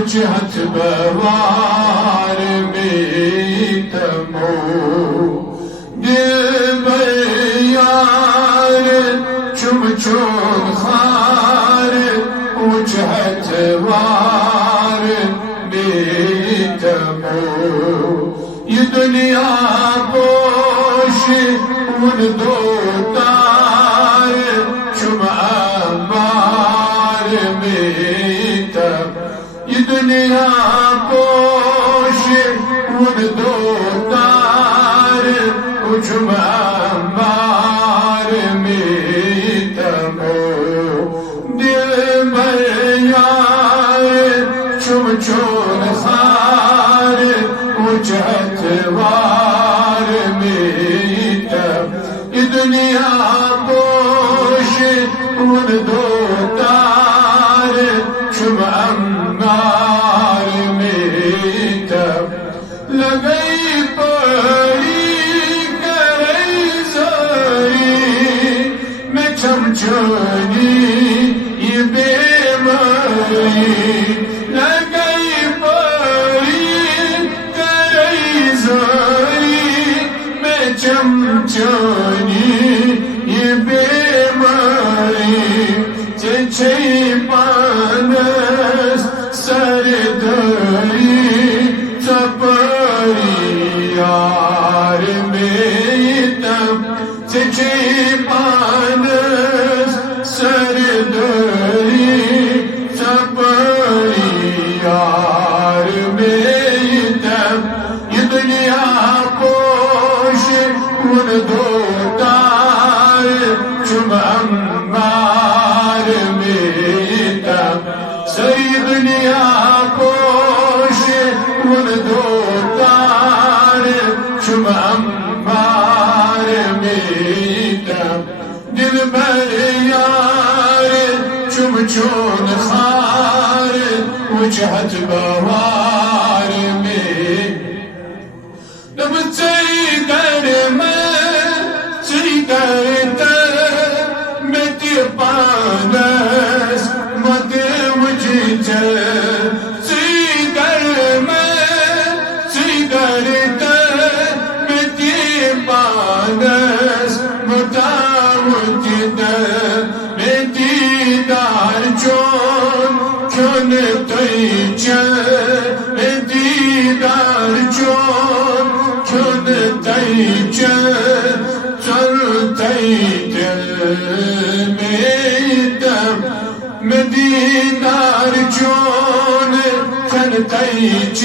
وجهت بوار میتمو دل بیار چم چون خار وجهت وار میتمو یہ دنیا پوش ان دو تار چم امار میتم یہ دنیا پوش ان دو تار چم امار میتم دل بیار چم چون خار وجهت وار میتم یہ دنیا پوش ان دو تار چم امار میتم لگئی پڑی کرئی زاری میں چمچونی یہ بیماری لگئی چمچونی یہ بیماری چچئی پانس سرداری چپری یار میتم چچئی پانس سرداری چپری یار میتم یہ دنیا ان دو تار چم امار میتم سی دنیا پوش ان دو تار چم امار میتم دل بر یار چم چون خار وجهت بوار میتم پانس مد وجج سیگر متی پانس متا وجد متی دار چون چون تیچ متی دار چون چون تیچ چون تیچ مدینار چون چن تیچ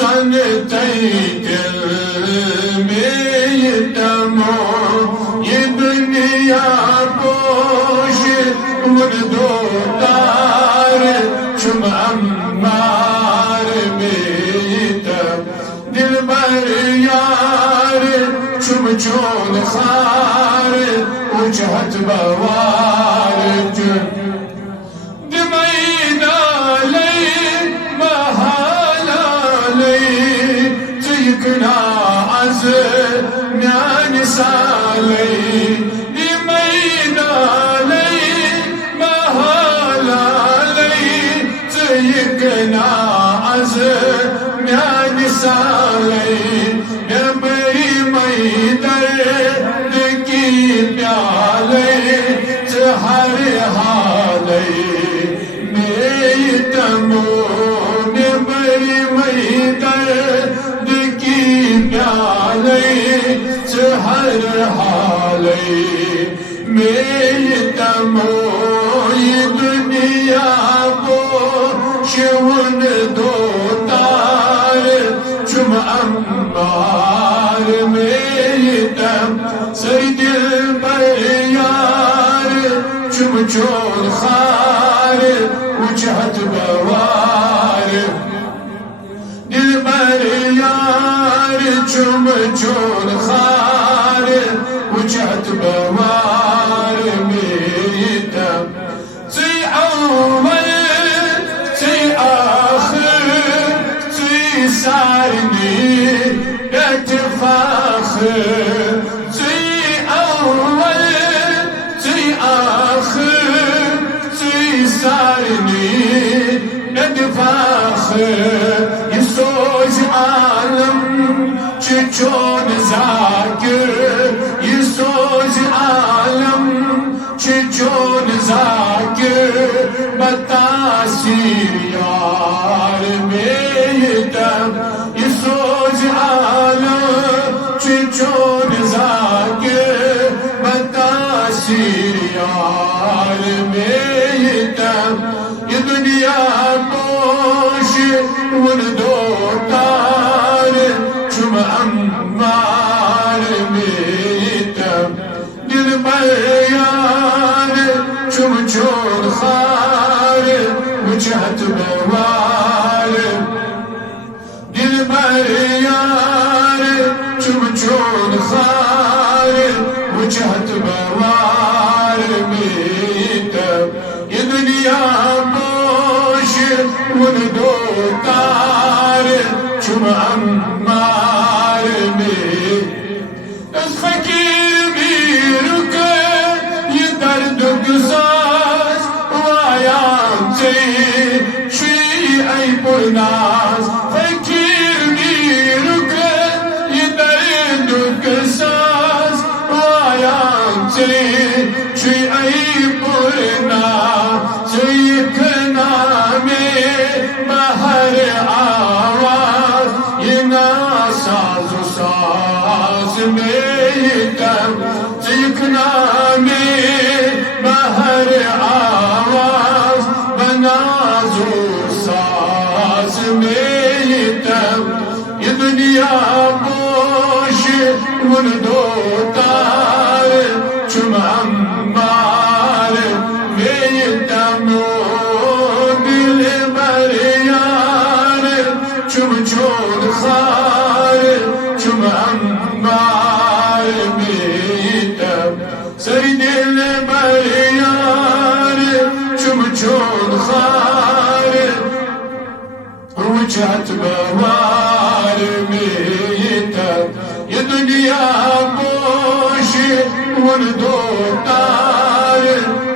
چن تیچ میتمو یہ دنیا پوش ان دو تار چم امار میتم دل بر یار چم چون خار وجهت بوار میان سالی دیمیدالی محالالی تیکنا از میان سالی نبی میدر دکی پیالی تہر حالی میتمو نبی میدر دکی پیالی ہر حالی میتمو یہ دنیا کو شون دو تار چم امار میتم سی دل بر یار چم چون خار وجهت بوار دل بر یار چم چون خار وجهت بوار میتم سی اول سی آخر سی سارنی اتفاخر سی اول سی آخر سی سارنی فخر يسوز عالم چون ذاكر يسوز عالم چون ذاكر بتاثير يار بيتم يسوز عالم چون ذاكر بتاثير يار بيتم الدنيا بوش والدوتار شم أمار بيتم دل بيان شم جون خار وجهت بوار دل بيان شم جون خار وجهت بوار بيتم الدنيا بوش والدوتار شم أمار بيتم الفقير بيرك يدرد قصاص ويانتي شيء أي بالناس فقير بيرك يدرد قصاص ويانتي شيء أي بالناس سيكنا من بحر آواز يناساز ساز ميتم سيكنا من بحر آواز بنازو ساز ميتم يا دنيا بوش والدوتار شم أمار ميتم دل بريان شم جون خار شم أمار ميتم سيد البريان شم جون خار وجهت بوار ميتم يا دنيا بوش والدوتار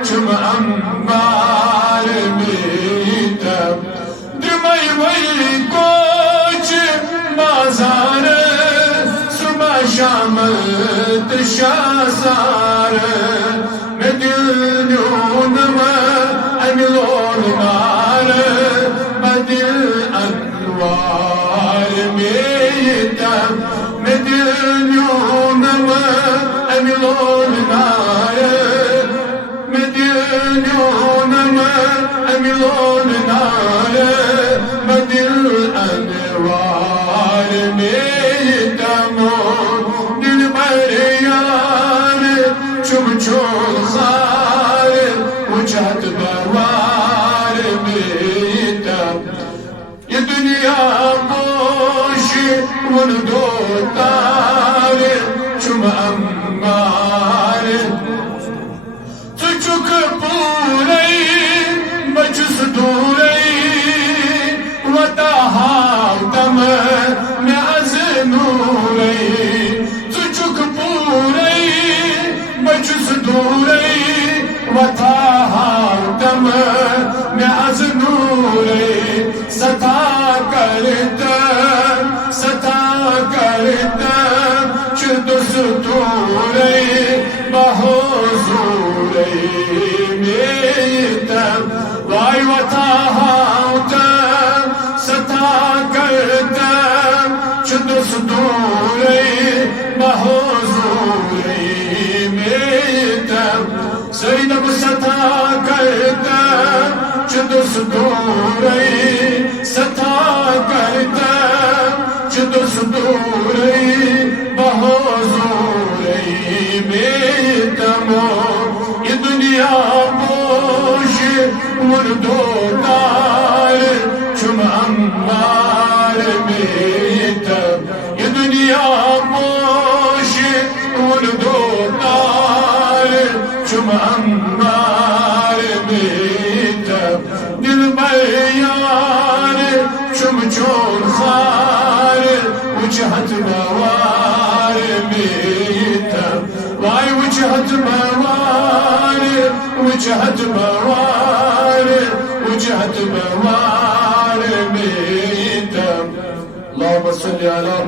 شم أمار ميتم دمي ويكوش بازار سما شامت شاسار مدينون ما أملون نار بدل أنوار ميتم مدينون ما أملون نار مدينون ما أملون نار بدل أنوار ميتم دل بريان شم جون خار وجهت بوار ميتم يا دنيا بوش والدوتار شم أمار تجوك بوري مجلس دوري وتهاو دم معز نوري تجوك بوري مجلس دوري وتهاو دم معز نوري ستا کرتم چه دستوری بحضوری میتم وای وتهاوتم ستا کرتم چه دستوری بحضوری میتم سیدم ستا کرتم چه دستوری ستا کرتم چه دستوری بحضوری میتم یہ دنیا بوش والدوتار چم أمار میتم یہ دنیا بوش والدوتار چم أمار میتم دل بیان چم جون خار وجهت بوار میتم وای وجهت بوار وجهت بوار وجهت بوار اللهم صل على محمد